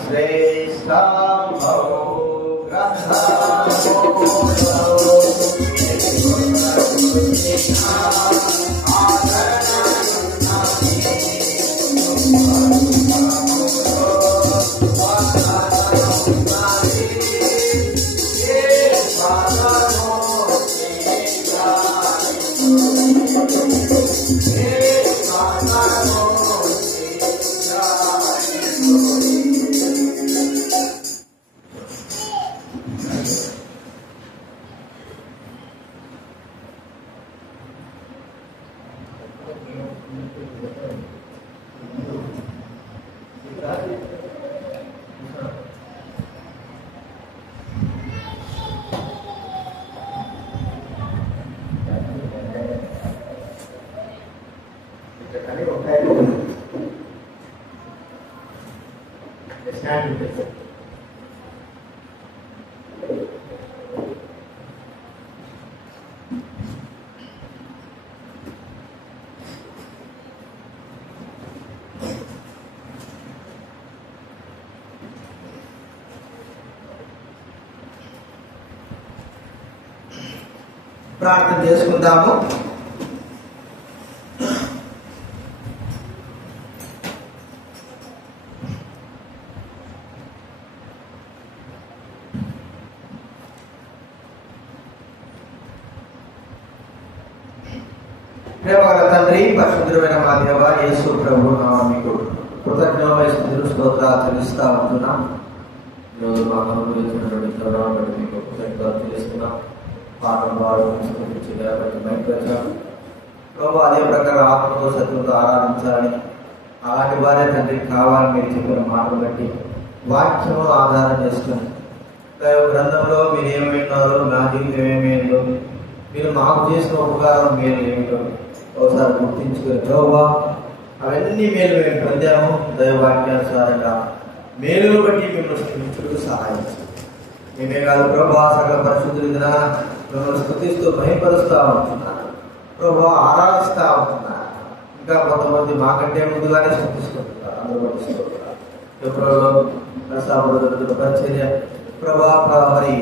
శ్రేష్ఠ ప్రార్థన చేసుకుందాము. ప్రేమగల తండ్రి, పరిశుద్ధమైన మా దేవ యేసు ప్రభు నామమునకు కృతజ్ఞతలు స్తుతులు స్తోత్రాలు చెల్లిస్తా ఉంటున్నాం. ఈరోజు మా మనసులో ఇచ్చినటువంటి గౌరవాన్ని మీకు కృతజ్ఞతలు చెల్లిస్తున్నాం. పాఠం వాడు ప్రభు అదే ప్రకారం ఆత్మతో సత్యంతో ఆరాధించాలని, అలాంటి వారే తండ్రి కావాలని మీరు చెప్పిన మాటలు బట్టి వాక్యము ఆధారం చేసుకుని దైవ గ్రంథంలో మీరు ఏమైనారో, నా జీవితం ఏమైందో, మీరు మాకు చేసిన ఉపకారం మీరు ఏమిటో ఒకసారి గుర్తించుకుని ప్రభు అవన్నీ మేలు మేము పొందాము. దైవవాక్యానుసారంగా మేలును బట్టి మిమ్మల్ని స్థుతించుటకు సహాయం మేమే కాదు ప్రభు, సకల పరిశుద్ధులు మిమ్మల్ని స్థుతిస్తూ భయపరుస్తూ ఉంటున్నాను ప్రభు, ఆరాధిస్తూ ఉంటున్నాను. ఇంకా కొంతమంది మాకంటే ముందుగానే స్థుతిస్తుంటున్నారు. అందరూ పరిచర్య ప్రభా మరి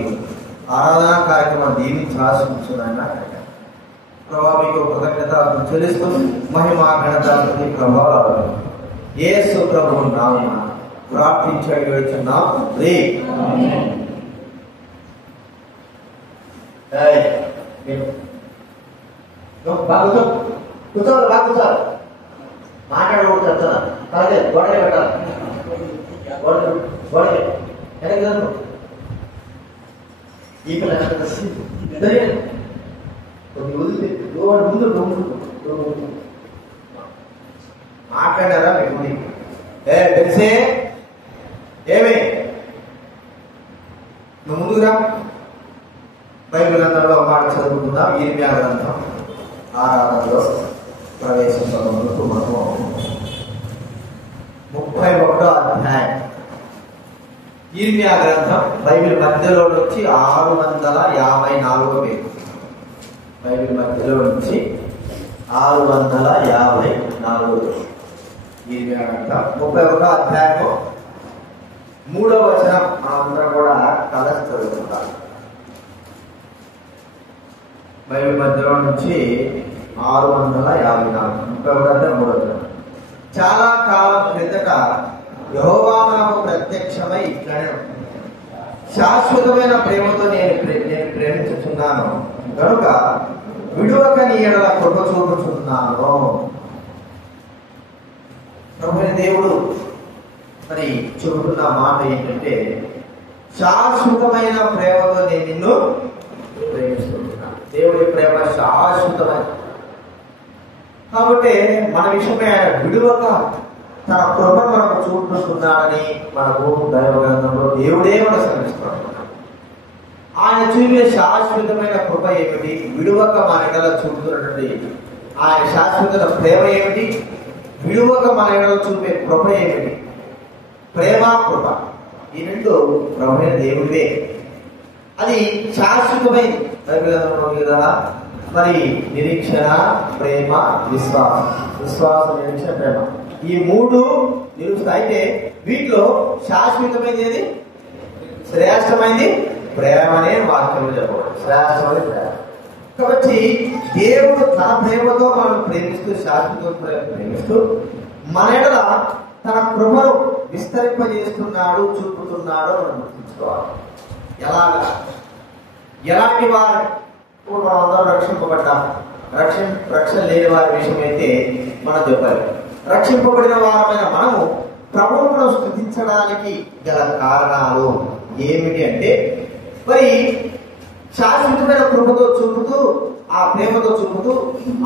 ఆరాధనా కార్యక్రమాన్ని దీవించి ఆశించున్నాయన ప్రభా మీకు కృతజ్ఞత చెల్లిస్తూ మహిమ ఘనత ప్రభావం యేసు ప్రభువు నామమున ప్రార్థించాడు వేడుచున్నాం తండ్రి. కూర్చోవాలి మాట్లాడకూడదు చెప్తున్నా. అలాగే గోడకే పెట్టాలి, గోడకే వెనక్కి ఈ పిల్ల ముందు మాట్లాడారా మీకు తెలిసే ఏమి నువ్వు ముందుకురా. బైబిల్ గ్రంథంలో మాట చదువుకుందాం. ఇర్మియా గ్రంథం ఆరాధనలో ప్రవేశించడానికి మనము 31వ అధ్యాయం. ఇర్మియా గ్రంథం బైబిల్ మధ్యలో నుంచి 654వ పేరు. బైబిల్ మధ్యలో నుంచి 654 ఇర్మియా గ్రంథం 31వ అధ్యాయము 3వ వచనం మనందరం కూడా కలిసి చదువుకుంటాం. బైబిల్ మధ్యలో నుంచి 654 3వ వచనం. చాలా కాలం క్రిందట యెహోవా నాకు ప్రత్యక్షమై ఇట్లనే, శాశ్వతమైన ప్రేమతో నేను ప్రేమించుచున్నాను కనుక విడువక నీ ఎడల కృప చూపుచున్నాను. ప్రభువైన దేవుడు మరి చెబుతున్న మాట ఏంటంటే, శాశ్వతమైన ప్రేమతో నేను నిన్ను ప్రేమిస్తున్నాను. దేవుడి ప్రేమ శాశ్వతమైన. కాబట్టి మన విషయమే విడువక తన కృప మనకు చూపుతున్నాడని మనకు దైవ గ్రంథంలో దేవుడే మనం శ్రమిస్తున్నాడు. ఆయన చూపే శాశ్వతమైన కృప ఏమిటి, విడువక మన ఎడల చూపుతున్నటువంటి ఆయన శాశ్వత ప్రేమ ఏమిటి, విడువక మన ఎడల చూపే కృప ఏమిటి. ప్రేమ కృప ఈ రెండు ప్రభువైన దేవుడివే. అది శాశ్వతమైంది. బైబిల్ గ్రంథంలో కదా మరి నిరీక్షణ, ప్రేమ, విశ్వాసం. నిరీక్షణ, ప్రేమ ఈ మూడు నిలుస్తాయి. అయితే వీటిలో శాశ్వతమైనది ఏది? శ్రేష్టమైనది ప్రేమ అనే వాక్యంలో చెప్పబడింది. శ్రేష్టమైనది ప్రేమ. కాబట్టి దేవుడు తన ప్రేమతో మనం ప్రేమిస్తూ, శాశ్వత ప్రేమిస్తూ మన ఎడల తన కృపను విస్తరింపజేస్తున్నాడు, చూపుతున్నాడు మనం గుర్తుంచుకోవాలి. ఎలాంటి వారు ఇప్పుడు మనం అందరం రక్షింపబడ్డాం. రక్షణ లేని వారి విషయం అయితే మనం చెప్పాలి. రక్షింపబడిన వారమైన మనము ప్రభువును స్తుతించడానికి గల కారణాలు ఏమిటి అంటే, మరి శాశ్వతమైన కృపతో చూపుతూ, ఆ ప్రేమతో చూపుతూ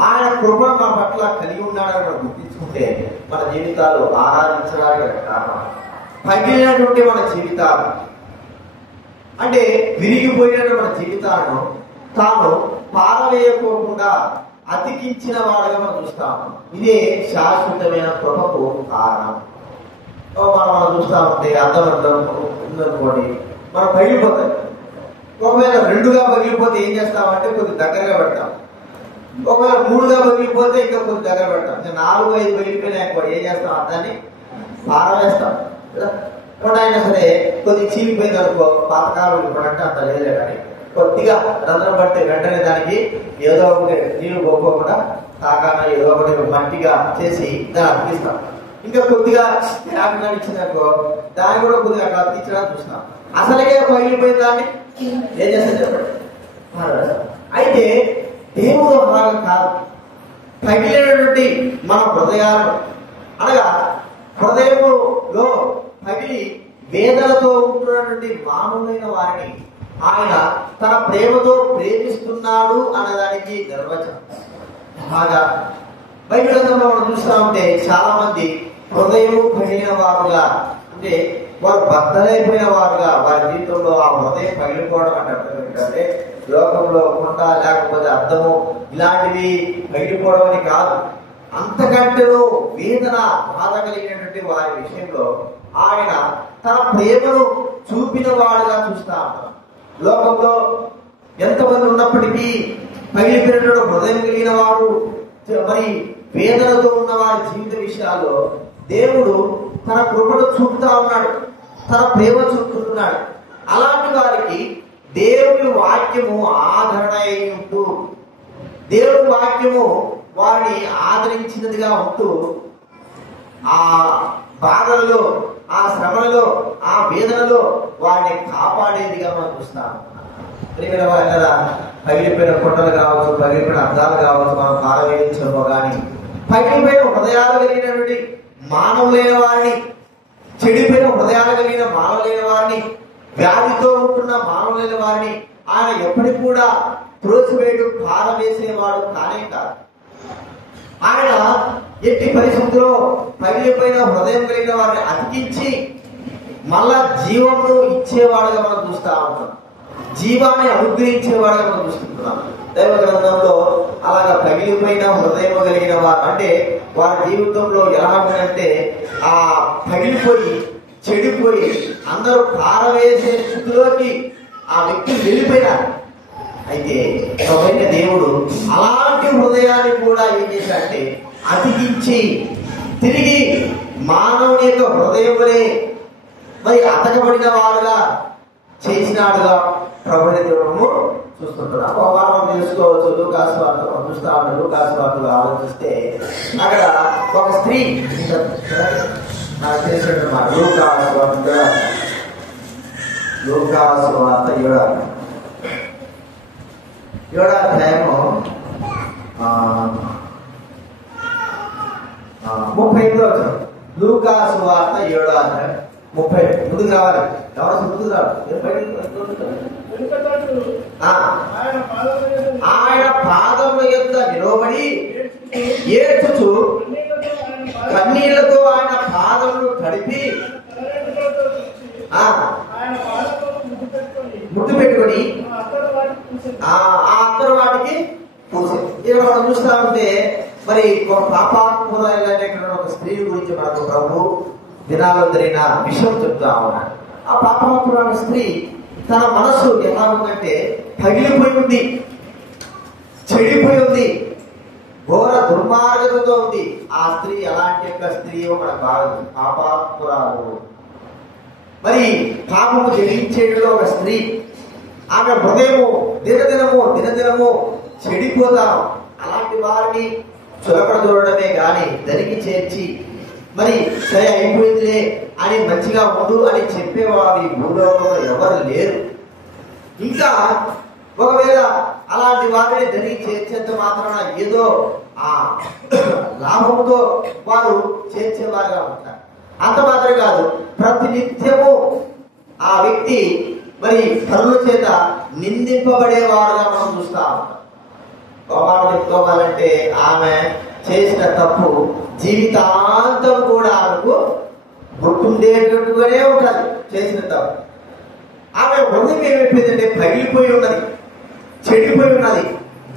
ఆయన కృప మా పట్ల కలిగి ఉన్నాడని మనం గుర్తించుకుంటే మన జీవితాలు ఆరాధించడానికి కారణం. పగిలినటువంటి మన జీవితాలు అంటే విరిగిపోయిన మన జీవితాలను తాను పారవేయకోకుండా అతికించిన వాడుగా మనం చూస్తాము. ఇదే శాశ్వతమైన కృపకు కారణం. మనం చూస్తా ఉంటే అర్థం ఉందనుకోండి, మనం పగిలిపోతాయి. ఒకవేళ 2గా పగిలిపోతే ఏం చేస్తామంటే కొద్ది దగ్గరగా పెడతాం. ఒకవేళ 3గా పగిలిపోతే ఇంకా కొద్ది దగ్గర పెడతాం. 4, 5 పగిలిపోయినా ఏం చేస్తాం? అర్థాన్ని పారవేస్తాం. ఎప్పుడైనా సరే కొద్ది చీలిపోయింది అనుకో, పాతకాలం ఇప్పుడంటే అంత లేదులే, కానీ కొద్దిగా రంధ్రం పడితే వెంటనే దానికి ఏదో ఒకటి నీళ్లు పోకుండా తాకాన ఏదో ఒకటి మట్టిగా చేసి దాన్ని అతికిస్తాం. ఇంకా కొద్దిగా యాక్గా ఇచ్చిందనుకో, దాన్ని కూడా కొద్దిగా అట్లా అతికించడానికి చూస్తాం. అసలుగా పగిలిపోయిన దాన్ని ఏం చేస్తారు చెప్పండి? అయితే దేవుడు భాగం కాదు. పగిలినటువంటి మన హృదయాలను, అనగా హృదయంలో పగిలి వేదనతో ఉంటున్నటువంటి మానవులైన వారిని ఆయన తన ప్రేమతో ప్రేమిస్తున్నాడు అన్నదానికి నిర్వచనం. బాగా బైబిల్ గ్రంథంలో మనం చూస్తూ ఉంటే చాలా మంది హృదయము పగిలిన వారుగా, అంటే వారు బద్దలైపోయిన వారుగా, వారి జీవితంలో ఆ హృదయం పగిలిపోవడం అంటే అర్థం ఏంటంటే లోకంలో కొండ లేకపోతే అర్థము ఇలాంటివి పగిలిపోవడం అని కాదు. అంతకంటేనూ వేదన, బాధ కలిగినటువంటి వారి విషయంలో ఆయన తన ప్రేమను చూపిన వాడుగా చూస్తా ఉంటాం. లోకంలో ఎంతమంది ఉన్నప్పటికీ పగిలిపోయినటువంటి హృదయం కలిగిన వాడు, మరి వేదనతో ఉన్న వారి జీవిత విషయాల్లో దేవుడు తన కృపను చూపుతా ఉన్నాడు, తన ప్రేమ చూపుతున్నాడు. అలాంటి వారికి దేవుని వాక్యము ఆదరణ అయి ఉంటూ, దేవుని వాక్యము వారిని ఆదరించినదిగా ఉంటూ, ఆ బాధల్లో, ఆ శ్రమలలో, ఆ వేదనలో వారిని కాపాడేదిగా మనం చూస్తాం. పగిలిపోయిన కొండలు కావచ్చు, పగిలిపోయిన అర్థాలు కావచ్చు, మనం పారవేయించమో కానీ పగిలిపోయిన హృదయాలు కలిగినటువంటి మానవులైన వారిని, చెడిపోయిన హృదయాలు కలిగిన మానవులైన వారిని, వ్యాధితో ఉంటున్న మానవులైన వారిని ఆయన ఎప్పటికి కూడా త్రోసివేటు పారవేసేవాడు కానే కాదు. ఆయన ఎట్టి పరిస్థితుల్లో పగిలిపోయిన హృదయం కలిగిన వారిని అతికించి మళ్ళా జీవమును ఇచ్చేవాడుగా మనం చూస్తా ఉంటాం. జీవాన్ని అనుగ్రహించేవాడుగా మనం చూస్తున్నాం. దైవ గ్రంథంలో అలాగా పగిలిపోయిన హృదయం కలిగిన వారు అంటే వారి జీవితంలో ఎలా ఉందంటే ఆ పగిలిపోయి చెడిపోయి అందరూ పారవేసే స్థితిలోకి ఆ వ్యక్తి వెళ్ళిపోయినారు. అయితే దేవుడు అలాంటి హృదయాన్ని కూడా ఏం చేశాడంటే అతికించి తిరిగి మానవుని యొక్క హృదయములే మరి అతకబడిన వారుగా చేసినాడుగా ప్రభుని దేవుడు చూస్తుంటున్నాం. మనం తెలుసుకోవచ్చు. లూకాసు వార్త చూస్తా ఉన్నాడు. లూకాసు వార్తలు ఆలోచిస్తే అక్కడ ఒక స్త్రీ నాకు తెలిసినట్టు మాట. లూకాసు వార్త 7వ అధ్యాయము 35వ వచనం. లూకాసు వార్త 7వ అధ్యాయం 30. ముందుకు రావాలి. ఎవరు ముందుకు రావాలి? ఆయన పాదముల యొద్ద నిలబడి ఏడ్చుచు కన్నీళ్లతో ఆయన పాదములు తడిపి ముద్దు పెట్టుకొని ఆ అత్తరు వాటికి పూసింది. ఇక్కడ మనం చూస్తా ఉంటే మరి ఒక పాపాత్మురైనటువంటి ఒక స్త్రీ గురించి మనకు ప్రభు దినాల్లో జరిగిన విషయం చెప్తా ఉన్నాడు. ఆ పాపాత్మురాల స్త్రీ తన మనస్సు ఎలా ఉందంటే పగిలిపోయి ఉంది, చెడిపోయి ఉంది. ఘోర దుర్మార్గతతో ఉంది. ఆ స్త్రీ ఎలాంటి యొక్క స్త్రీ మనకు బాగా పాపాత్మురాలు, మరి పాపము జయించేటలో ఒక స్త్రీ. ఆమె హృదయము దినదినము చెడిపోతాం. అలాంటి వారిని చులకడ చూడడమే కానీ దరికి చేర్చి మరి సరే అయిపోయిందిలే అని మంచిగా ఉండు అని చెప్పేవారు ఈ భూలోకంలో ఎవరు లేరు. ఇంకా ఒకవేళ అలాంటి వారిని దరికి చేర్చేంత మాత్రాన ఏదో ఆ లాభంతో వారు చేర్చేవారుగా ఉంటారు. అంత మాత్రం కాదు, ప్రతి నిత్యము ఆ వ్యక్తి మరి పనుల చేత నిందింపబడేవారుగా మనం చూస్తా ఉంటాం. చెప్పుకోవాలంటే ఆమె చేసిన తప్పు జీవితాంతం కూడా ఆమెకు గుర్తుండేటట్టుగానే ఉంటుంది. చేసిన తప్పు ఆమె హృదయం ఏమైపోయిందంటే పగిలిపోయి ఉన్నది, చెడిపోయి ఉన్నది,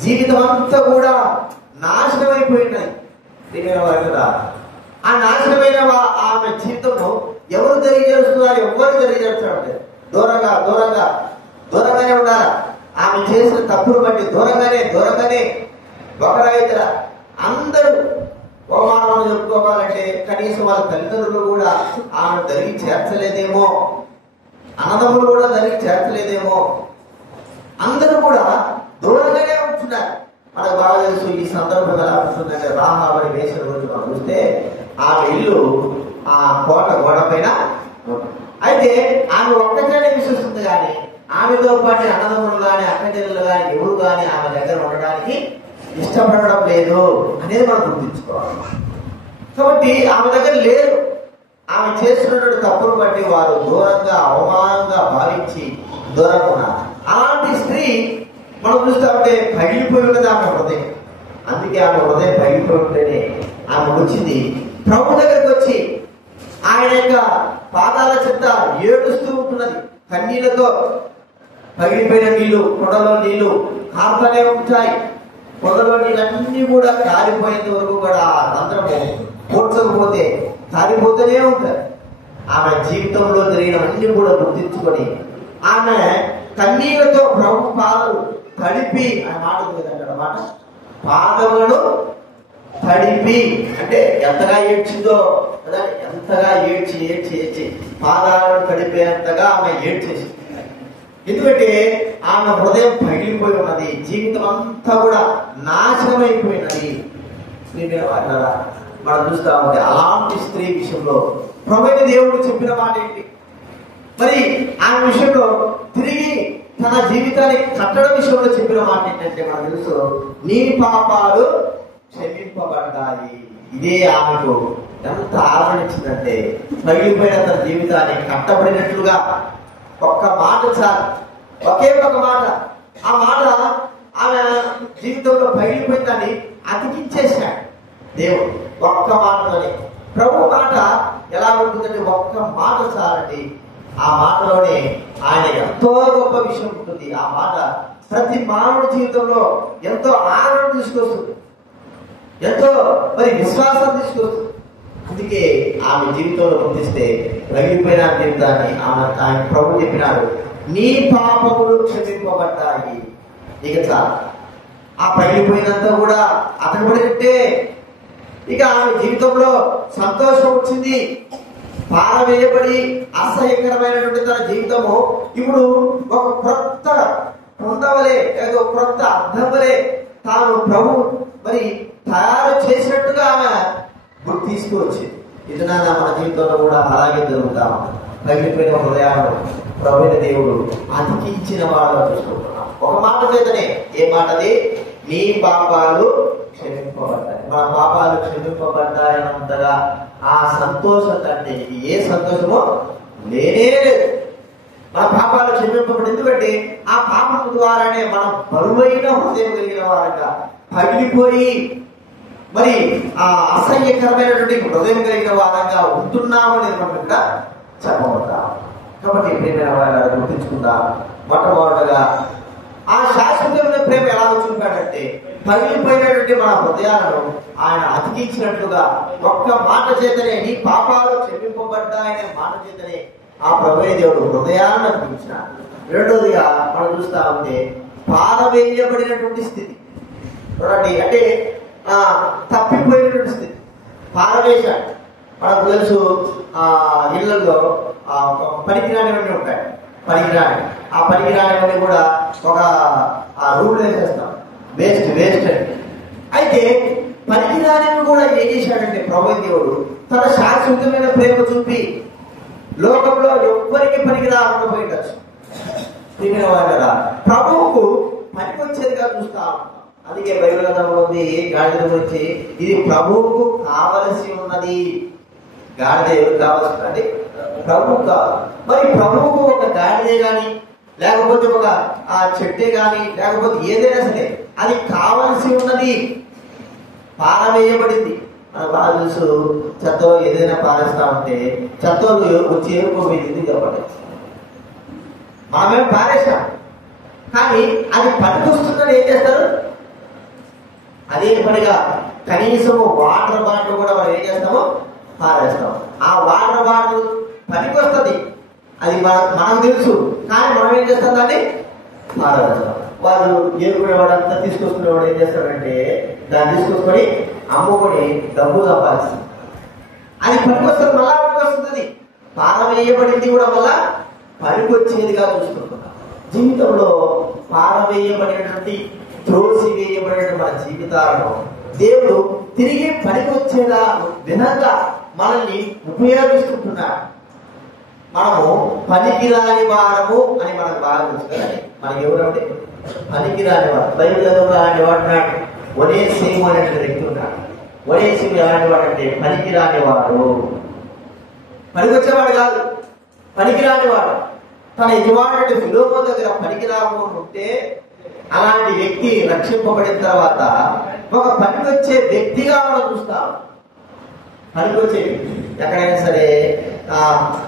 జీవితం అంతా కూడా నాశనం అయిపోయి ఉన్నది కదా. ఆ నాశనమైన ఆమె జీవితంలో ఎవరు తెలియజేస్తున్నారు? ఎవరు తెలియజేస్తారంటే దూరంగానే ఉండాలా. ఆమె చేసిన తప్పులు బట్టి దూరంగానే ఒకరైతే అందరూ అవమానం చెప్పుకోవాలంటే కనీసం వాళ్ళ తల్లిదండ్రులు కూడా ఆమె దరికి చేర్చలేదేమో, అన్నదమ్ములు కూడా దరికి చేర్చలేదేమో, అందరూ కూడా దూరంగానే ఉంటున్నారు. మనకు బాగా తెలుసు ఈ సందర్భం ఎలా ఉంటుందంటే రాహాబని వేసిన రోజు మనం చూస్తే ఆమె ఇల్లు ఆ కోట గోడ పైన. అయితే ఆమె ఒక్కసారి విశ్వసిస్తుంది కానీ ఆమెతో పాటు అన్నదమ్ములు కానీ అక్కచెల్లెలు కానీ ఎవరు కానీ ఆమె దగ్గర ఉండడానికి ఇష్టపడడం లేదు అనేది మనం గుర్తించుకోవాలి. కాబట్టి ఆమె దగ్గర లేరు. ఆమె చేస్తున్నటువంటి తప్పును బట్టి వారు దూరంగా అవమానంగా భావించి దూరంగా ఉన్నారు. అలాంటి స్త్రీ మనం చూస్తామంటే పగిలిపోయి ఉన్నది ఆమె హృదయం. అందుకే ఆమె హృదయం పగిలిపోయి ఉంటేనే ఆమె వచ్చింది ప్రభు దగ్గరికి వచ్చి ఆయన యొక్క పాదాల చెత్త ఏడుస్తూ ఉంటున్నది. కన్నీళ్లతో పగిలిపోయిన నీళ్లు, కొండలో నీళ్లు కారుతూనే ఉంటాయి. కొండలో నీళ్ళన్నీ కూడా కారిపోయేంత వరకు కూడా ఆ రంధ్రము పూడ్చకపోతే కారిపోతూనే ఉంటాయి. ఆమె జీవితంలో జరిగినవన్నీ కూడా గుర్తించుకొని ఆమె కన్నీళ్లతో ప్రభు పాదాలు తడిపి అని మాట అన్నమాట. పాదములను తడిపి అంటే ఎంతగా ఏడ్చిందో కదా, ఎంతగా ఏడ్చి పాదాలను తడిపేంతగా ఆమె ఏడ్చేసి. ఎందుకంటే ఆమె హృదయం పగిలిపోయి ఉన్నది, జీవితం అంతా కూడా నాశనమైపోయినది. మనం చూస్తా ఉంటే అలాంటి స్త్రీ విషయంలో ప్రభువైన దేవుడు చెప్పిన మాట ఏంటి? మరి ఆమె విషయంలో తిరిగి తన జీవితాన్ని కట్టడం విషయంలో చెప్పిన మాట ఏంటంటే మనకు తెలుసు, నీ పాపాలు క్షమింపబడ్డాయి. ఇదే ఆమెకు ఎంత ఆదరించిందంటే పగిలిపోయిన తన జీవితాన్ని కట్టబడినట్లుగా ఒక్క మాట చాలు, ఒకే ఒక మాట. ఆ మాట ఆమె జీవితంలో పగిలిపోయిందని అతికించేశాడు దేవుడు ఒక్క మాటలోనే. ప్రభు మాట ఎలా ఉంటుందంటే ఒక్క మాట చాలండి. ఆ మాటలోనే ఆయన ఎంతో గొప్ప విషయం ఉంటుంది. ఆ మాట ప్రతి మానవుడి జీవితంలో ఎంతో ఆనందం తీసుకొస్తుంది, ఎంతో మరి విశ్వాసం తీసుకొస్తుంది. అందుకే ఆమె జీవితంలో గుర్తిస్తే రగిలిపోయిన జీవితాన్ని ఆయన ప్రభు చెప్పినాడు, నీ పాపములు క్షమింపబడ్డాయి. ఇక చాలు, ఆ పగిలిపోయినంత కూడా అతకబడినట్టే. ఇక ఆమె జీవితంలో సంతోషం వచ్చింది. పారవేయబడి అసహ్యకరమైనటువంటి తన జీవితము ఇప్పుడు ఒక క్రొత్త పొందవలే, ఏదో క్రొత్త అర్థం వలె తాను ప్రభు మరి తయారు చేసినట్టుగా ఆమె గుర్తు తీసుకువచ్చింది. ఇది మన జీవితంలో కూడా అలాగే జరుగుతాం. పగిలిపోయిన హృదయాలను ప్రభువైన దేవుడు అతికించిన వాళ్ళలో చూసుకుంటున్నాం. ఒక మాట చేతనే, ఏ మాటది? నీ పాపాలు క్షమింపబడ్డాయి. మన పాపాలు క్షమింపబడ్డాయనంతగా ఆ సంతోషం కంటే ఏ సంతోషమో లేనే లేదు. మన పాపాలు క్షమింపబడి, ఎందుకంటే ఆ పాపం ద్వారానే మనం బరువైన హృదయం కలిగిన వారంగా పగిలిపోయి మరి ఆ అసహ్యకరమైనటువంటి హృదయం కలిగిన వారంగా ఉంటున్నామని మనం ఇక్కడ చెప్పబడతాం. కాబట్టి ప్రేమ వారు గుర్తించుకుందాం. మొట్టమొదటగా ఆ శాశ్వతమైన ప్రేమ ఎలా చూపాడంటే పగిలిపోయినటువంటి మన హృదయాలను ఆయన అతికించినట్లుగా ఒక్క మాట చేతనే నీ పాపాలు క్షమింపబడ్డాయనే మాట చేతనే ఆ ప్రభువైన దేవుడు హృదయాలను అతికించినాడు. రెండోదిగా మనం చూస్తా ఉంటే పారవేయబడినటువంటి స్థితి. అంటే తప్పిపోయినటువంటి స్థితి, పారవేశాడు. మనకు తెలుసు ఇళ్లలో పనికిరానివన్నీ ఉంటాయి. పనికిరానివన్నీ కూడా ఒక రూల్ వేసేస్తాం, వేస్ట్ అని. అయితే పనికిరానివి కూడా ఏం చేశాడంటే ప్రభు దేవుడు తన శాశ్వతమైన ప్రేమ చూపి లోకంలో ఎవ్వరికి పనికి రాకుండా పోయిండొచ్చు. తిరిగిన వారు కదా ప్రభువుకు పనికొచ్చేదిగా చూస్తా ఉంటాం. అందుకే బైబిల్ గ్రంథంలో ఉంది గాడిద గురించి, ఇది ప్రభువుకు కావలసి ఉన్నది. గాడిద ఎవరు కావాల్సి అంటే ప్రభువు కావాలి. మరి ప్రభువుకు ఒక గాడిదే కానీ లేకపోతే ఒక చెట్టే కానీ లేకపోతే ఏదైనా సరే అది కావలసి ఉన్నది, పారవేయబడింది. మన బాగా తెలుసు, చెత్త ఏదైనా పారేస్తా ఉంటే చెత్తలు వచ్చి ఏరుకోబోయింది చెప్పండి. మనమేం పారేసాం, కానీ అది పనికొస్తుందని ఏం చేస్తారు? అదే పనిగా కనీసము వాటర్ బాటిల్ కూడా మనం ఏం చేస్తామో పారేస్తాం. ఆ వాటర్ బాటిల్ పనికొస్తుంది, అది మనకు తెలుసు, కానీ మనం ఏం చేస్తాం దాన్ని పారేస్తాం. వాళ్ళు ఏరుకునేవాడు అంతా తీసుకొచ్చుకునేవాడు ఏం చేస్తాడంటే దాన్ని తీసుకొచ్చుకొని అమ్ముకొని డబ్బు సంపాదిస్తుంది. అది పనికొస్తుంది, మళ్ళా పనికొస్తుంది. పారవేయబడింది కూడా మళ్ళా పనికొచ్చేదిగా చూసుకుంటున్నాం. జీవితంలో పారవేయబడినటువంటి త్రోసివేయబడిన మన జీవితాలను దేవుడు తిరిగి పనికొచ్చేలా విధంగా మనల్ని ఉపయోగిస్తుంటున్నాడు. మనము పనికిరాని వారము అని మనకు బాగా తెలుసు కదా. మనకి ఎవరంటే పనికిరాని వారు. బైబిల్ అలాంటి వాడినాడు. ఒనేసిము అనేటువంటి వ్యక్తి ఉన్నాడు. ఒనేసిము ఎలాంటి వాడు అంటే పనికిరాని వాడు, పనికొచ్చేవాడు కాదు, పనికిరాని వాడు. తన యజమానుడి ఫిలోమోను దగ్గర పనికిరాకుండా ఉంటే అలాంటి వ్యక్తి రక్షింపబడిన తర్వాత ఒక పనికొచ్చే వ్యక్తిగా మనం చూస్తాం. పనికొచ్చే వ్యక్తి ఎక్కడైనా సరే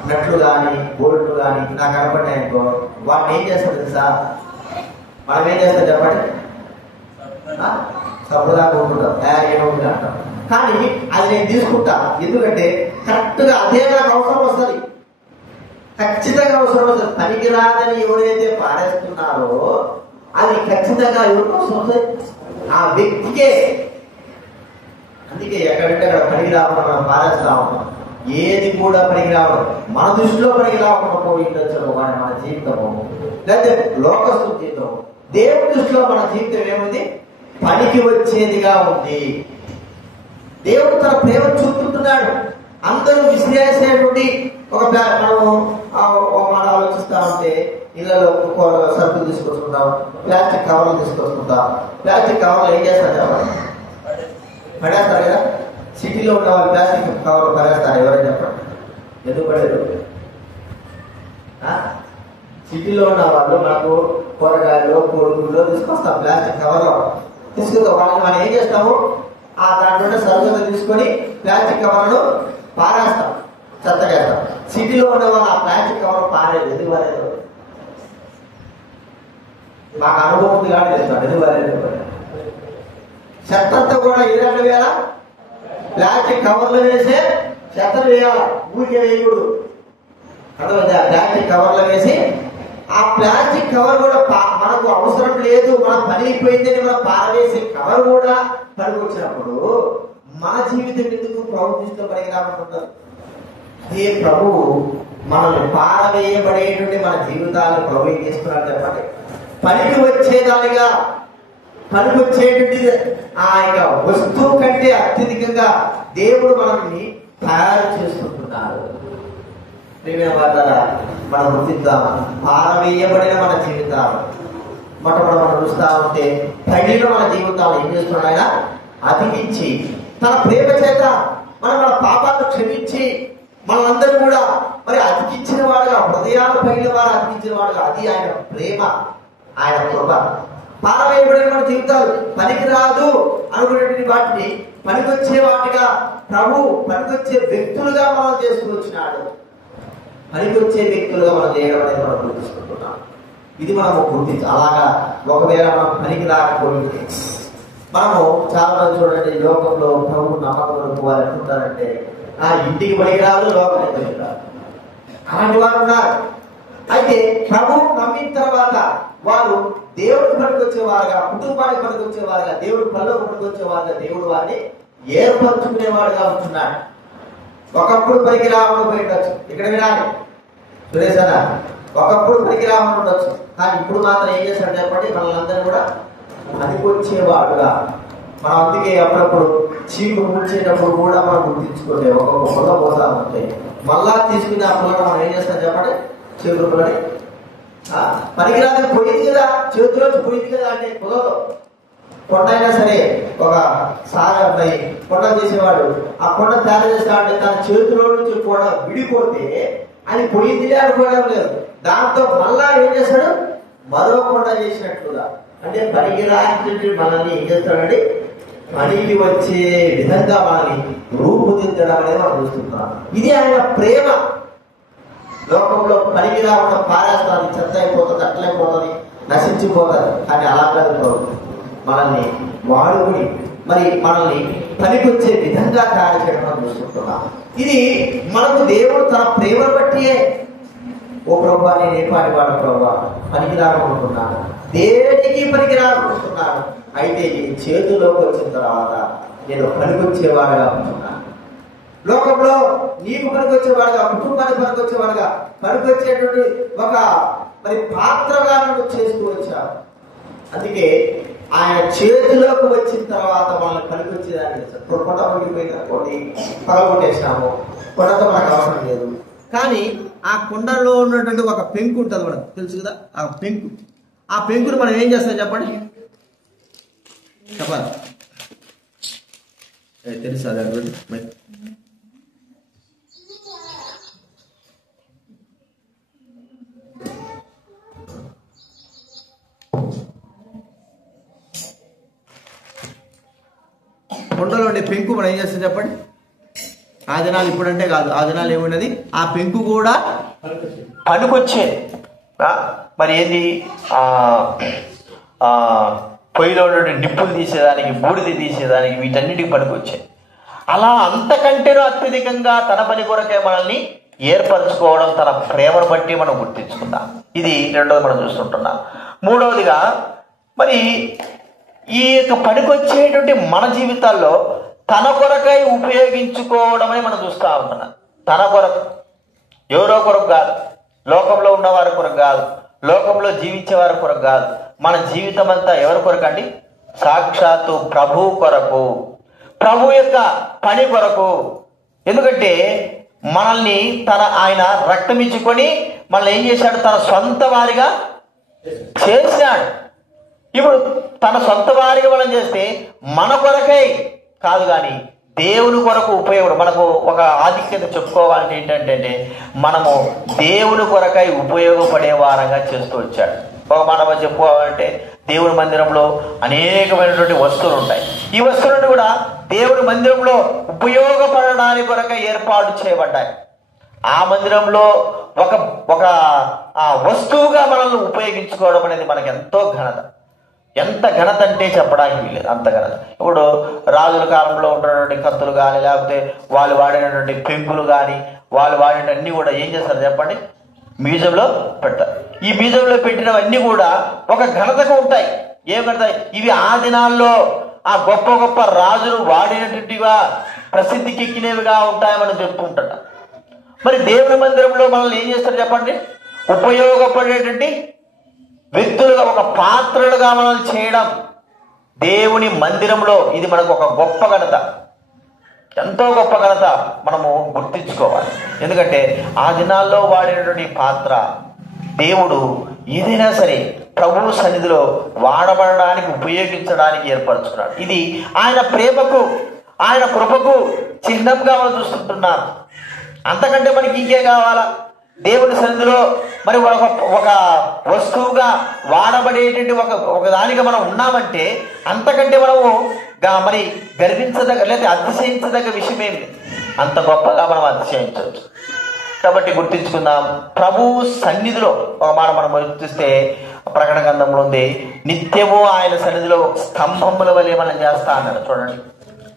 నట్లు కానీ బోల్ట్లు కానీ నాకు కనపడ్డాయనుకో, వాటిని ఏం చేస్తారు తెలుసా? మనం ఏం చేస్తాం చెప్పండి, సబ్బులా కొనుక్కుంటాం, ఏమవుతుంది అంటాం. కానీ అది నేను తీసుకుంటా, ఎందుకంటే కరెక్ట్గా అదే నాకు అవసరం వస్తుంది, ఖచ్చితంగా అవసరం వస్తుంది. పనికిరాదని ఎవరైతే పారేస్తున్నారో అది ఖచ్చితంగా ఎవరికి అవసరం వస్తుంది? ఆ వ్యక్తికే. అందుకే ఎక్కడంటే అక్కడ పనికి రాకుండా మనం పారేస్తా ఉంటాం. ఏది కూడా పనికి రావడం, మన దృష్టిలో పనికి రాకుండా పోయిండొచ్చు కానీ మన జీవితము, లేకపోతే లోకస్తు జీవితం. దేవుడి దృష్టిలో మన జీవితం ఏముంది? పనికి వచ్చేదిగా ఉంది. దేవుడు తన ప్రేమ చూపుతున్నాడు. అందరూ విశ్లేషేటువంటి మనము మనం ఆలోచిస్తా ఉంటే ఇళ్ళలో సరుకులు తీసుకొచ్చుకుంటాం, ప్లాస్టిక్ కవర్లు తీసుకొచ్చుకుంటాం. ప్లాస్టిక్ కవర్లు ఏం చేస్తారు చెప్పండి? పడేస్తారు కదా. సిటీలో ఉన్న వాళ్ళు ప్లాస్టిక్ కవర్లు పడేస్తారు. ఎవరైనా చెప్పండి, ఎందుకు పడేరు? సిటీలో ఉన్న వాళ్ళు మనకు కూరగాయలు కోడిగుడ్లు తీసుకొస్తాం, ప్లాస్టిక్ కవర్లో తీసుకుంటాం. వాళ్ళని మనం ఏం చేస్తాము? దాంట్లో సరుకులు తీసుకొని ప్లాస్టిక్ కవర్లను పారేస్తాం, చెత్తగేస్తాం. సిటీలో ఉన్న వాళ్ళు ఆ ప్లాస్టిక్ కవర్ పారేది. ఎందుకు పారేది? మాకు అనుభవం ఉంది కానీ చేస్తాం. ఎందుకు పారేది? చెత్తంతా కూడా ఏదంటే వేయాలా? ప్లాస్టిక్ కవర్లు వేసే చెత్తను వేయాలా, ఊరికే వేయకూడదు. అర్థమైందా? ప్లాస్టిక్ కవర్లు వేసి ఆ ప్లాస్టిక్ కవర్ కూడా మనకు అవసరం లేదు, మన పని అయిపోయిందని మనం పారవేసే కవర్ కూడా పనికొచ్చినప్పుడు మన జీవితం ఎందుకు ప్రవర్తిస్తూ పనికి రాకుంటారు? అదే ప్రభువు మనల్ని పారవేయబడేటువంటి మన జీవితాలను ప్రభు ఏం చేస్తున్నారు చెప్పండి? పనికి వచ్చేదానిగా, పనికి వచ్చేటువంటి ఆ యొక్క వస్తువు కంటే అత్యధికంగా దేవుడు మనల్ని తయారు చేసుకుంటున్నారు. మనం గుర్తిద్దాం, పారవేయబడిన మన జీవితాలు మనం చూస్తా ఉంటే తగిలిన మన జీవితాలు ఏం చేస్తున్నాడు? ఆయన అతికించి తన ప్రేమ చేత మన పాపాలను క్షమించి మనందరూ కూడా మరి అతికించిన వాడుగా, హృదయాలు పగిలిన వారు అతికించిన వాడుగా, అది ఆయన ప్రేమ, ఆయన కృప. పారవేయబడిన మన జీవితాలు పనికిరాదు అనుకునేటువంటి వాటిని పనికొచ్చే వాటిగా ప్రభు, పనికొచ్చే వ్యక్తులుగా మనం చేసుకొచ్చినాడు. పనికొచ్చే వ్యక్తులుగా మనం చేయడం అనేది మనం గుర్తించుకుంటున్నాం. ఇది మనము గుర్తించి అలాగా ఒకవేళ మనం పనికి రాకపోతే మనము చాలా మంది చూడండి, లోకంలో ప్రభు నమ్మకం వారు అనుకుంటారంటే ఇంటికి పనికి రాదు, లోకానికి పనికి రాదు, అలాంటి వారు ఉన్నారు. అయితే ప్రభు నమ్మిన తర్వాత వారు దేవుడికి పనికొచ్చేవారుగా, కుటుంబానికి పనికొచ్చేవారుగా, దేవుడి పనిలోకి పనికొచ్చేవారుగా దేవుడు వారిని ఏర్పరచుకునేవాడుగా ఉంటున్నాడు. ఒకప్పుడు పనికి రావడం ఉండొచ్చు, ఇక్కడ వినాలి సురేశన, ఒకప్పుడు పనికి రావడం ఉండొచ్చు, కానీ ఇప్పుడు మాత్రం ఏం చేశాడు చెప్పండి, మనల్ని కూడా పనికొచ్చేవాడుగా. మనం అందుకే అప్పుడప్పుడు చీకు ముంచేటప్పుడు కూడా మనం గుర్తించుకోలే, ఒక్కొక్క పొల పోతా ఉంటాయి, మళ్ళా తీసుకునే ఆ పొలను మనం ఏం చేస్తాం చెప్పండి, చీకుడు పొలని పనికిరాని పోయింది కదా, చేతిలోంచి పోయింది కదా అంటే పొలలో కొండ అయినా సరే ఒక సాగ కొండ చేసేవాడు ఆ కొండ తయారు చేస్తా అంటే తన చేతిలో నుంచి కూడా విడిపోతే అది పోయిందిలే అనుకోవడం లేదు, దాంతో మళ్ళా ఏం చేస్తాడు, మరో కొండ చేసినట్లుగా. అంటే పనికిరాని మనల్ని ఏం చేస్తాడండి, పనికి వచ్చే విధంగా మనల్ని రూపుదిద్దడం అనేది మనం చూస్తున్నాం. ఇది ఆయన ప్రేమ. లోకంలో పనికి రాకుండా పారేస్తుంది, చెత్త అయిపోతుంది, అట్లయిపోతుంది, నశించిపోతుంది. కానీ అలా కాదు, మనల్ని వాడుకుని మరి మనల్ని పనికొచ్చే విధంగా తయారు చేయడం మనం చూసుకుంటున్నాం. ఇది మనకు దేవుడు తన ప్రేమను బట్టియే, ఓ ప్రభా నేను ఏ పాటి వాడు ప్రభా, పనికి రాకుంటున్నాను, దేనికి పనికి రాకుంటున్నాను, అయితే ఈ చేతిలోకి వచ్చిన తర్వాత నేను పనికొచ్చేవాడుగా ఉంటున్నాను. లోకంలో నీకు పనికొచ్చేవాడుగా, కుటుంబానికి పనికొచ్చేవాడుగా, పనికొచ్చేటువంటి ఒక మరి పాత్రగా నువ్వు చేస్తూ వచ్చావు. అందుకే ఆయన చేతిలోకి వచ్చిన తర్వాత వాళ్ళని పనికొచ్చేదాన్ని ఇప్పుడు కొండ పగిలిపోయింది అనుకోండి, పగలగొట్టేసినాము, కొండతో మనకు అవసరం లేదు. కానీ ఆ కొండలో ఉన్నటువంటి ఒక పెంకు ఉంటుంది, మనకు తెలుసు కదా, ఆ పెంకు, ఆ పెంకును మనం ఏం చేస్తాం చెప్పండి, చెప్పాలి తెలుసు అది అటువంటి కొండలో ఉండే పెంకు మనం ఏం చేస్తాం చెప్పండి. ఆ దినాలు ఇప్పుడంటే కాదు, ఆ దినాలు ఏమున్నది, ఆ పెంకు కూడా పనికొచ్చేది. మరి ఏంది, పొయ్యిలో ఉండే నిప్పులు తీసేదానికి, బూడిది తీసేదానికి, వీటన్నిటికి పనికొచ్చేది. అలా అంతకంటేనూ అత్యధికంగా తన పని కొరకే మనల్ని ఏర్పరచుకోవడం తన ప్రేమను బట్టి మనం గుర్తించుకుందాం. ఇది రెండోది మనం చూస్తుంటున్నాం. మూడవదిగా మరి ఈ యొక్క పనికొచ్చేటువంటి మన జీవితాల్లో తన కొరకై ఉపయోగించుకోవడం అని మనం చూస్తూ ఉంటున్నాం. తన కొరకు, ఎవరో కొరకు కాదు, లోకంలో ఉన్నవారి కొరకు కాదు, లోకంలో జీవించే వారి కొరకు కాదు, మన జీవితం అంతా ఎవరి కొరకు అండి, సాక్షాత్తు ప్రభు కొరకు, ప్రభు యొక్క పని కొరకు. ఎందుకంటే మనల్ని ఆయన రక్తమిచ్చుకొని మనల్ని ఏం చేశాడు, తన సొంత వారిగా చేశాడు. ఇప్పుడు తన సొంత వారిగా మనం చేస్తే మన కొరకై కాదు, కానీ దేవుని కొరకు ఉపయోగం. మనకు ఒక ఆధిక్యత చెప్పుకోవాలంటే ఏంటంటే, మనము దేవుని కొరకై ఉపయోగపడే వారంగా చేస్తూ వచ్చాడు. ఒక మనం చెప్పుకోవాలంటే దేవుని మందిరంలో అనేకమైనటువంటి వస్తువులు ఉంటాయి. ఈ వస్తువులను కూడా దేవుని మందిరంలో ఉపయోగపడడానికి కొరకై ఏర్పాటు చేయబడ్డాయి. ఆ మందిరంలో ఒక ఒక వస్తువుగా మనల్ని ఉపయోగించుకోవడం అనేది మనకి ఎంతో ఘనత. ఎంత ఘనత అంటే చెప్పడానికి వీలేదు, అంత ఘనత. ఇప్పుడు రాజుల కాలంలో ఉన్నటువంటి కత్తులు కానీ, లేకపోతే వాళ్ళు వాడినటువంటి పెంకులు కానీ, వాళ్ళు వాడినవన్నీ కూడా ఏం చేస్తారు చెప్పండి, మ్యూజియంలో పెడతారు. ఈ మ్యూజియంలో పెట్టినవన్నీ కూడా ఒక ఘనతగా ఉంటాయి. ఏం ఘనత, ఇవి ఆ దినాల్లో ఆ గొప్ప గొప్ప రాజులు వాడినటువంటివిగా ప్రసిద్ధికి ఎక్కినవిగా ఉంటాయని చెప్పుకుంటాం. మరి దేవుని మందిరంలో మనల్ని ఏం చేస్తారు చెప్పండి, ఉపయోగపడేటువంటి వ్యక్తులుగా, ఒక పాత్రలుగా మనల్ని చేయడం దేవుని మందిరంలో. ఇది మనకు ఒక గొప్ప ఘనత, ఎంతో గొప్ప ఘనత మనము గుర్తించుకోవాలి. ఎందుకంటే ఆ దినాల్లో వాడినటువంటి పాత్ర దేవుడు ఏదైనా సరే ప్రభు సన్నిధిలో వాడబడడానికి, ఉపయోగించడానికి ఏర్పరచుకున్నాడు. ఇది ఆయన ప్రేమకు, ఆయన కృపకు చిహ్నంగా మనం చూస్తుంటున్నాం. అంతకంటే మనకి ఇంకేం కావాలా? దేవుని సన్నిధిలో మరి ఒక వస్తువుగా వాడబడేటువంటి ఒక దానిగా మనం ఉన్నామంటే అంతకంటే మనము మరి గర్వించదగ్గ లేదా అతిశయించదగ్గ విషయం ఏమి, అంత గొప్పగా మనం అతిశయించవచ్చు. కాబట్టి గుర్తించుకుందాం, ప్రభు సన్నిధిలో ఒక మాట మనం గుర్తిస్తే ప్రకటన గ్రంథంలో ఉంది, నిత్యము ఆయన సన్నిధిలో స్తంభముల వలె మనం చేస్తా అన్నాడు. చూడండి,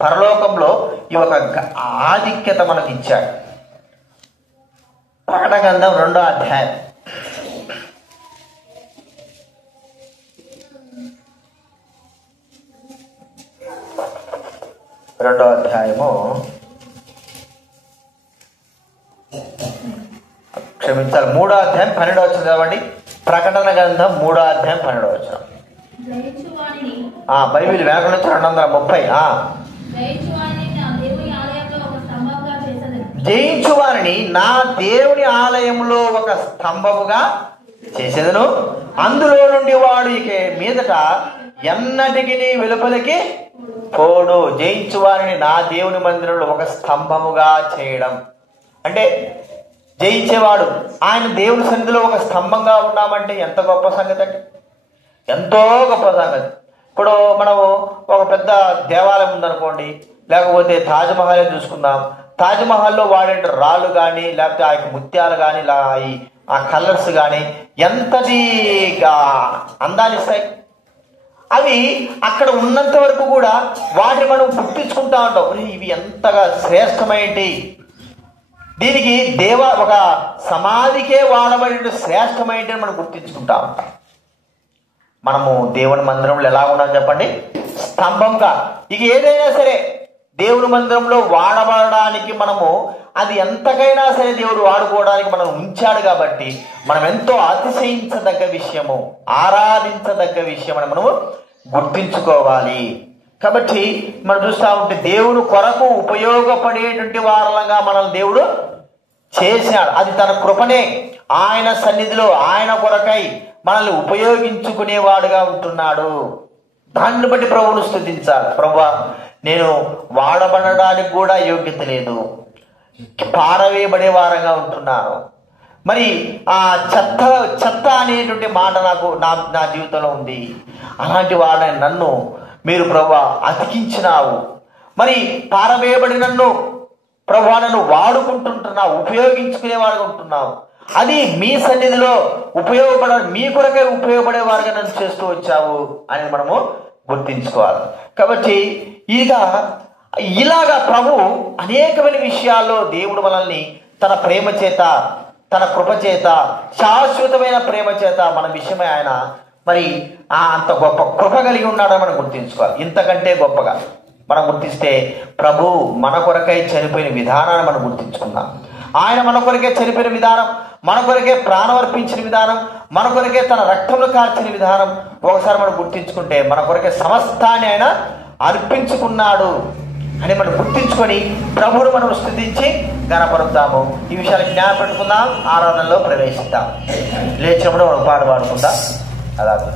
పరలోకంలో ఈ ఒక ఆధిక్యత మనకి ఇచ్చాడు. ప్రకటన గ్రంథం 2వ అధ్యాయం 2వ అధ్యాయము, క్షమించాలి 3వ అధ్యాయం 12వ వచనం చదవండి. ప్రకటన గ్రంథం 3వ అధ్యాయం 12వ వచనం. బైబిల్ వేగం నుంచి 230. జయించు వారిని నా దేవుని ఆలయంలో ఒక స్తంభముగా చేసేదను, అందులో నుండి వాడు ఇక మీదట ఎన్నటికి వెలుపలికి పోడు. జయించు వారిని నా దేవుని మందిరంలో ఒక స్తంభముగా చేయడం అంటే జయించేవాడు ఆయన దేవుని సన్నిధిలో ఒక స్తంభంగా ఉన్నామంటే ఎంత గొప్ప సంగతి అండి, ఎంతో గొప్ప సంగతి. ఇప్పుడు మనము ఒక పెద్ద దేవాలయం ఉందనుకోండి, లేకపోతే తాజ్మహల్ చూసుకుందాం. తాజ్మహల్లో వాడే రాళ్ళు కానీ, లేకపోతే ఆ ముత్యాలు కానీ, ఆ కలర్స్ కానీ ఎంతటి అందాన్ని ఇస్తాయి. అవి అక్కడ ఉన్నంత వరకు కూడా వాటిని మనం గుర్తించుకుంటా ఉంటాం. ఇవి ఎంతగా శ్రేష్టమైనటి, దీనికి ఒక సమాధికే వాడబడి శ్రేష్టమైనటి మనం గుర్తించుకుంటా ఉంటాం. మనము దేవుని మందిరంలో ఎలా ఉన్నాం చెప్పండి? స్తంభంగా. ఇక ఏదైనా సరే దేవుని మందిరంలో వాడబడడానికి మనము అది ఎంతకైనా సరే దేవుడు వాడుకోవడానికి మనం ఉంచాడు కాబట్టి మనం ఎంతో అతిశయించదగ్గ విషయము, ఆరాధించదగ్గ విషయం అని మనము గుర్తించుకోవాలి. కాబట్టి మనం చూస్తూ ఉంటే దేవుని కొరకు ఉపయోగపడేటువంటి వారలంగా మనల్ని దేవుడు చేశాడు. అది తన కృపనే. ఆయన సన్నిధిలో ఆయన కొరకై మనల్ని ఉపయోగించుకునేవాడుగా ఉంటున్నాడు. దాన్ని బట్టి ప్రభువును స్తుతించాలి. ప్రభువా, నేను వాడబడడానికి కూడా యోగ్యత లేదు, పారవేయబడే వారంగా ఉంటున్నాను. మరి ఆ చెత్త అనేటువంటి మాట నా జీవితంలో ఉంది. అలాంటి వాడని నన్ను మీరు ప్రభువా అతికించినావు. మరి పారవేయబడి నన్ను ప్రభువా నన్ను వాడుకుంటుంటున్నావు, ఉపయోగించుకునేవాడుగా ఉంటున్నావు. అది మీ సన్నిధిలో మీ కొరకే ఉపయోగపడేవారుగా నన్ను చేస్తూ వచ్చావు అని మనము గుర్తించుకోవాలి. కాబట్టి ఇలాగా ప్రభు అనేకమైన విషయాల్లో దేవుడు మనల్ని తన ప్రేమ చేత, తన కృప చేత, శాశ్వతమైన ప్రేమ చేత మన విషయమై ఆయన మరి అంత గొప్ప కృప కలిగి ఉన్నాడని మనం గుర్తించుకోవాలి. ఇంతకంటే గొప్పగా మనం గుర్తిస్తే ప్రభు మన కొరకై చనిపోయిన విధానాన్ని మనం గుర్తించుకుందాం. ఆయన మన కొరకే చనిపోయిన విధానం, మన కొరకే ప్రాణం అర్పించిన విధానం, మన కొరకే తన రక్తంలో కార్చిన విధానం ఒకసారి మనం గుర్తించుకుంటే మన కొరకే సమస్తాన్ని ఆయన అర్పించుకున్నాడు అని మనం గుర్తించుకొని ప్రభువును మనం స్తుతించి గణపరుద్దాము. ఈ విషయాన్ని జ్ఞాపకం పెట్టుకుందాం. ఆరాధనలో ప్రవేశిద్దాం. లేచినప్పుడు మనం పాట పాడుకుందాం. అలాగే